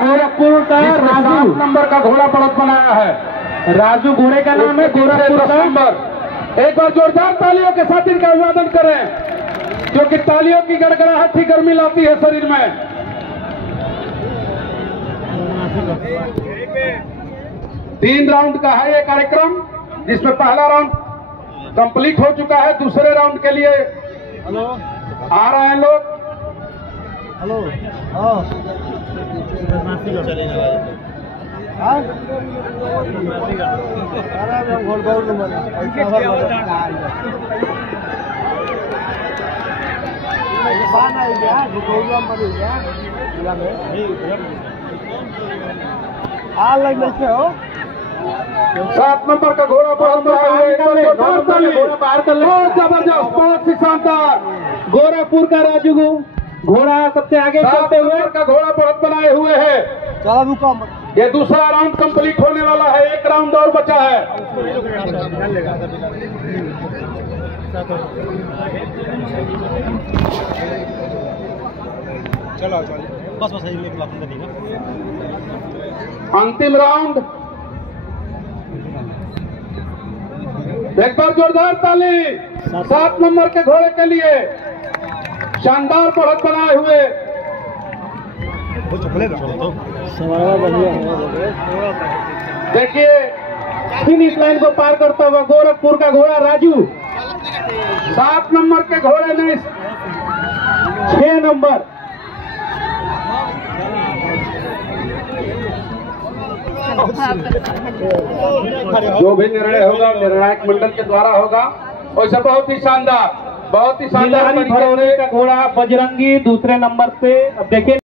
गोरखपुर का 7 नंबर का घोड़ा पड़त बनाया है। राजू घोड़े का नाम है, गोरखपुर का नंबर। एक बार जोरदार तालियों के साथ इनका अभिवादन करें, क्योंकि तालियों की गड़गड़ाहट ही गर्मी लाती है शरीर में। तीन राउंड का है ये कार्यक्रम, जिसमें पहला राउंड कंप्लीट हो चुका है। दूसरे राउंड के लिए आ रहे हैं लोग। हेलो हो 7 नंबर का घोड़ा बहुत जबरदस्त, बहुत ही शानदार। गोरखपुर का राजू घोड़ा सबसे आगे चलते हुए का घोड़ा बहुत बनाए हुए है। ये दूसरा राउंड कंप्लीट होने वाला है, एक राउंड और बचा है। चलो बस अंतिम राउंड। एक बार जोरदार ताली 7 नंबर के घोड़े के लिए, शानदार बढ़त बनाए हुए। देखिए फिनिश लाइन को पार करता हुआ गोरखपुर का घोड़ा राजू 7 नंबर के घोड़े ने 6 नंबर। जो भी निर्णय होगा निर्णायक मंडल के द्वारा होगा। वैसे बहुत ही शानदार का घोड़ा बजरंगी दूसरे नंबर पे। अब देखिए